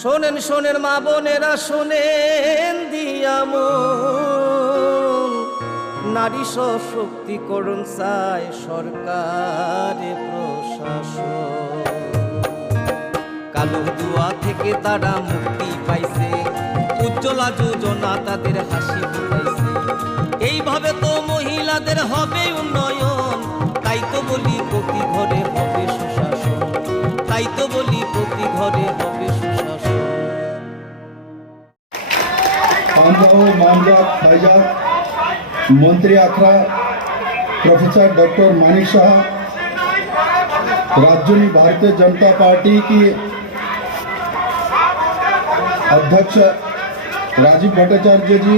শোনেন শোনেন মা বোনেরা শোনেন দিয়ামো নারী সশক্তিকরণ চায় সরকারে প্রশাসন। কালো জুয়া থেকে তারা মুক্তি পাইছে, উজ্জ্বলা যোজনা তাদের হাসি ফুটাইছে। এইভাবে তো মহিলাদের হবে উন্নয়ন, তাই তো বলি প্রতি ঘরে হবে সুশাসন, তাই তো বলি প্রতি ঘরে হবে সুশাসন। मामला फायजा मंत्री आखड़ा प्रोफेसर डॉक्टर मानिक शाह, राज्य भारतीय जनता पार्टी की अध्यक्ष राजीव भट्टाचार्य जी,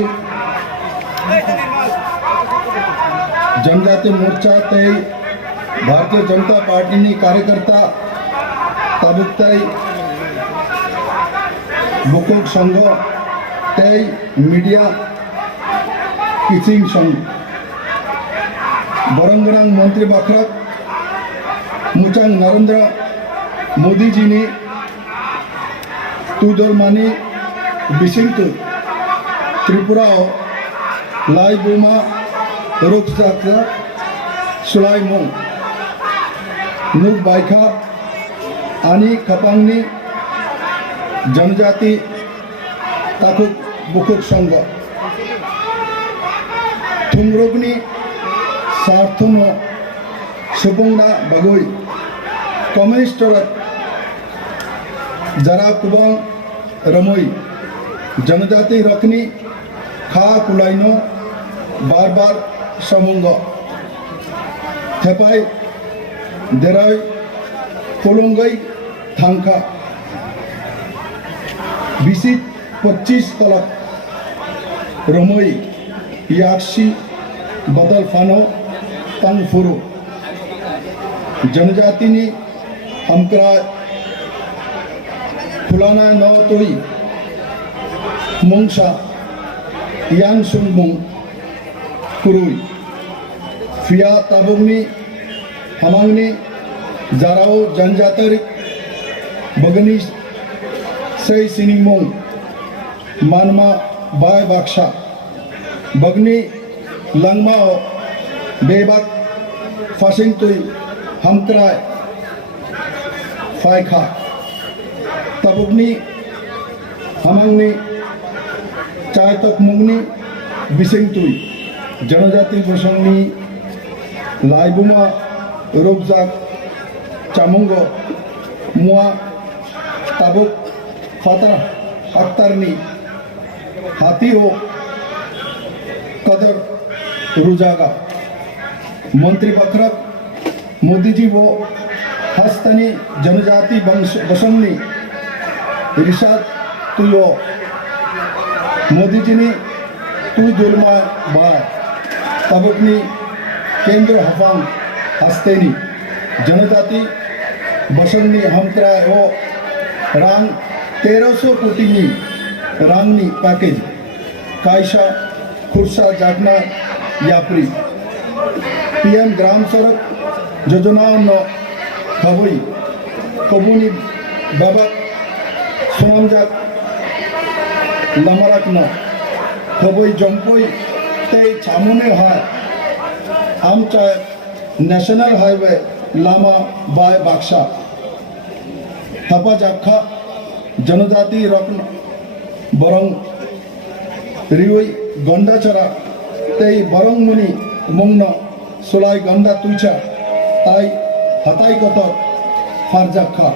जनजाति मोर्चा तय भारतीय जनता पार्टी ने कार्यकर्ता ताबुकताई बुकोक संघ तय मीडिया किसिंग संघ बरंगरंग मंत्री बखरा मुचांग नरेंद्र मोदी जी ने तुदोल मानी बिसिंगतु त्रिपुरा लाई बोमा रोक जात्रा सुलाई मों नुक बाइखा आनी खपांगनी जनजाति ताकुक बुकुक संघ थुंग्रोगनी सार्थनो सुबुंगना बगोई कम्युनिस्ट जरा कुबंग रमोई जनजाति रखनी खा कुलाइनो बार बार समुंग थेपाई देराई कोलंगई थांका बिसित 25 तलक रमोई याक्षी बदल फानो तंग फुरु जनजाति ने हमकरा खुलाना नौ तोई मुंगशा यान सुन मुंग कुरुई फिया ताबुगनी हमांगनी जाराओ जनजाति बगनी सही सिनी मुंग मानमा बाय बाक्षा बगनी लंगमा बेबाक फासिंग तुई हमकराय फायखा तबुगनी हमांगनी चाय तक मुंगनी बिसिंग तुई जनजाति गोसंगनी लाइबुमा रोगजाक चामुंगो मुआ तबुक फाता अख्तरनी हाथी हो कदर रुजागा मंत्री बखरक मोदी जी वो हस्तनी जनजाति बसंगनी रिशाद तुयो मोदी जी ने तू जुल्मा बाय तबकनी केंद्र हफांग हस्तेनी जनजाति बसंगनी हमकरा हो रांग 1300 कोटी नी रांगनी पैकेज कायशा खुर्सा जागना याप्री पीएम ग्राम सड़क योजना न खबई कबूनी बाबा सोमजाक लमरक न खबई जंपई ते चामुने हाय आमचा नेशनल हाईवे लामा बाय बाक्सा थपा जाखा जनजाति रत्न बरंग रिवई गंडाचरा तई बरंग मुनि मुंगन सुलाई गंडा तुचा ताई हताई कतर फारजाखा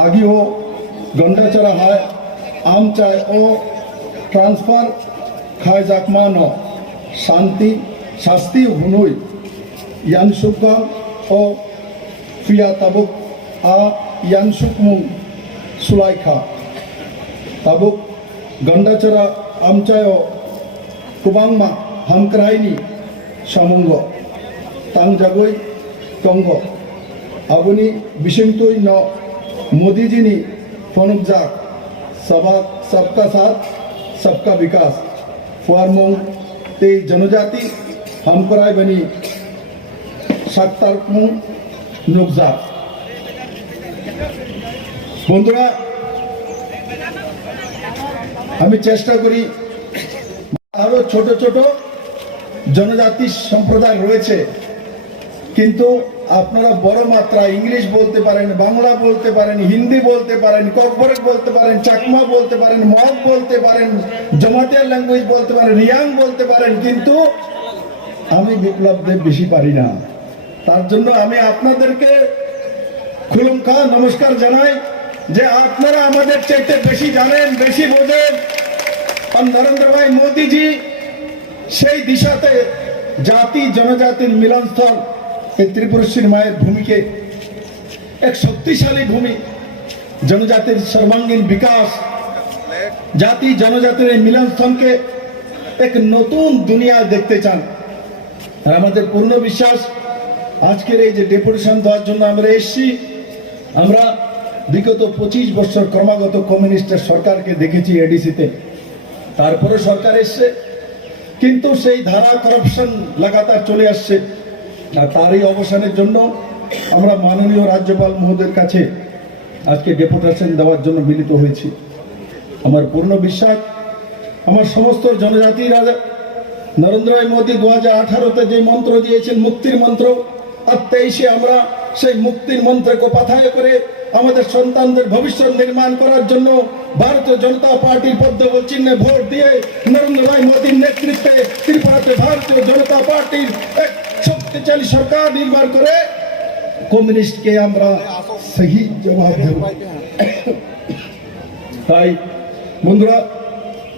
आगी हो गंडाचरा हाय आम चाय ओ ट्रांसफर खाय जाकमा न शांति शास्ति हुनुई यानसुका ओ फिया तबुक आ यानसुक मुंग सुलाइखा तबुक गंडाचरा आमचायो कुबांगमा हमकराइनी समुंगो तांगजागोई कंगो अबुनी बिशिंगतुई न मोदी जी ने फोनुकजाक सबका साथ सबका विकास फुआरमुंग ते जनजाति हमकराई बनी साक्तारमुंग नुकजाक बंधुरा আমি চেষ্টা করি, আরো ছোট ছোট জনজাতি সম্প্রদায় রয়েছে, কিন্তু আপনারা বড় মাত্রা ইংলিশ বলতে পারেন, বাংলা বলতে পারেন, হিন্দি বলতে পারেন, ককবরক বলতে পারেন, চাকমা বলতে পারেন, মগ বলতে পারেন, জমাতিয়ার ল্যাঙ্গুয়েজ বলতে পারেন, রিয়াং বলতে পারেন, কিন্তু আমি বিপ্লব দেব বেশি পারি না। তার জন্য আমি আপনাদেরকে খুলুমখা নমস্কার জানাই যে আপনারা আমাদের চাইতে বেশি জানেন, বেশি বোঝেন। আর নরেন্দ্র ভাই মোদীজি সেই দিশাতে জাতি জনজাতির মিলনস্থল এই ত্রিপুরেশ্বরী মায়ের ভূমিকে এক শক্তিশালী ভূমি, জনজাতির সর্বাঙ্গীন বিকাশ, জাতি জনজাতির এই মিলনস্থলকে এক নতুন দুনিয়া দেখতে চান। আর আমাদের পূর্ণ বিশ্বাস আজকের এই যে ডেপুটেশন দেওয়ার জন্য আমরা এসেছি, আমরা বিগত 25 বছর ক্রমাগত কমিউনিস্টের সরকারকে দেখেছি এডিসিতে, তারপরে সরকার এসছে, কিন্তু সেই ধারা করাপশন লাগাতার চলে আসছে। আর তারই অবসানের জন্য আমরা মাননীয় রাজ্যপাল মহোদয়ের কাছে আজকে ডেপুটেশন দেওয়ার জন্য মিলিত হয়েছি। আমার পূর্ণ বিশ্বাস আমার সমস্ত জনজাতির নরেন্দ্র মোদী 2018-তে যে মন্ত্র দিয়েছেন মুক্তির মন্ত্র, আর 23-এ আমরা সেই মুক্তির মন্ত্রকে পাথায় করে আমাদের সন্তানদের ভবিষ্যৎ নির্মাণ করার জন্য ভারতীয় জনতা পার্টির পদ্ম চিহ্নে ভোট দিয়ে নরেন্দ্র ভাই মোদীর নেতৃত্বে ত্রিপুরাতে ভারতীয় জনতা পার্টির এক শক্তিশালী সরকার নির্মাণ করে কমিউনিস্টকে আমরা সহি জবাব দেব। তাই বন্ধুরা,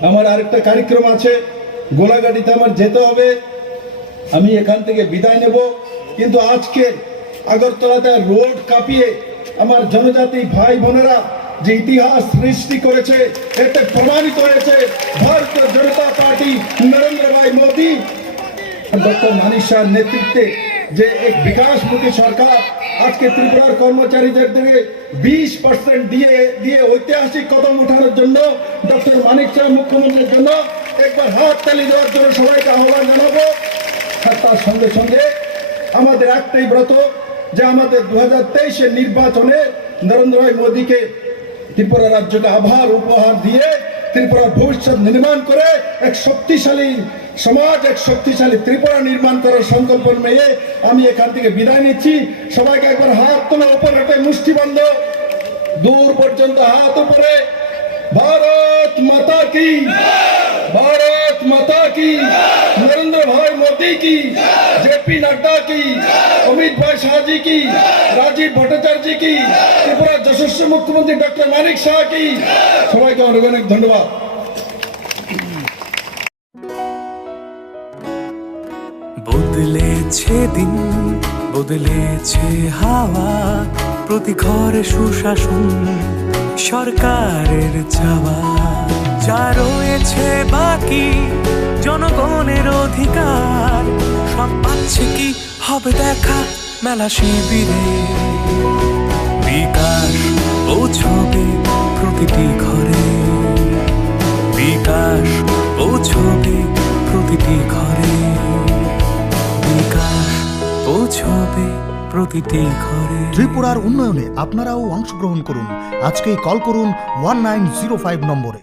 আমার আরেকটা কার্যক্রম আছে, গোলাঘাটিতে আমার যেতে হবে, আমি এখান থেকে বিদায় নেব। কিন্তু আজকে আগরতলাতে রোড কাঁপিয়ে আমার জনজাতি ভাই বোনেরা যে ইতিহাস সৃষ্টি করেছে, এতে প্রমাণিত হয়েছে ভারতীয় জনতা পার্টি নরেন্দ্র ভাই মোদী ডক্টর মানিক শাহর নেতৃত্বে যে এক বিকাশমুখী সরকার আজকে ত্রিপুরার কর্মচারীদের থেকে 20% দিয়ে ঐতিহাসিক কদম উঠানোর জন্য ডক্টর মানিক শাহ মুখ্যমন্ত্রীর জন্য একবার হাত তালি দেওয়ার জন্য সবাইকে আহ্বান জানাবো। আর তার সঙ্গে সঙ্গে আমাদের একটাই ব্রত যে আমাদের 2023-এর নির্বাচনে নরেন্দ্র ভাই মোদীকে ত্রিপুরা রাজ্যকে আবার উপহার দিয়ে ত্রিপুরার ভবিষ্যৎ নির্মাণ করে এক শক্তিশালী সমাজ, এক শক্তিশালী ত্রিপুরা নির্মাণ করার সংকল্প নিয়ে আমি এখান থেকে বিদায় নিচ্ছি। সবাইকে একবার হাত তোলা, উপর হাতে মুষ্টিবন্ধ, দূর পর্যন্ত হাত উপরে। ভারত মাতা কি, भारत माता की, नरेंद्र भाई मोदी की, जेपी नड्डा की, अमित भाई शाह जी की, राजीव भट्टाचार्य जी की, त्रिपुरा यशस्वी मुख्यमंत्री डॉक्टर मानिक शाह की, सबाई को अनेक धन्यवाद। বদলেছে দিন, বদলেছে হাওয়া, প্রতি ঘরে সুশাসন সরকারের চাওয়া, যা রয়েছে বাকি জনগণের অধিকার, সব পাচ্ছে কি হবে দেখা মেলা শিবিরে। বিকাশ পৌঁছবে প্রতিটি ঘরে, বিকাশ পৌঁছবে প্রতিটি ঘরে, বিকাশ পৌঁছবে প্রতিটি ঘরে। ত্রিপুরার উন্নয়নে আপনারাও অংশগ্রহণ করুন। আজকেই কল করুন 1905 নম্বরে।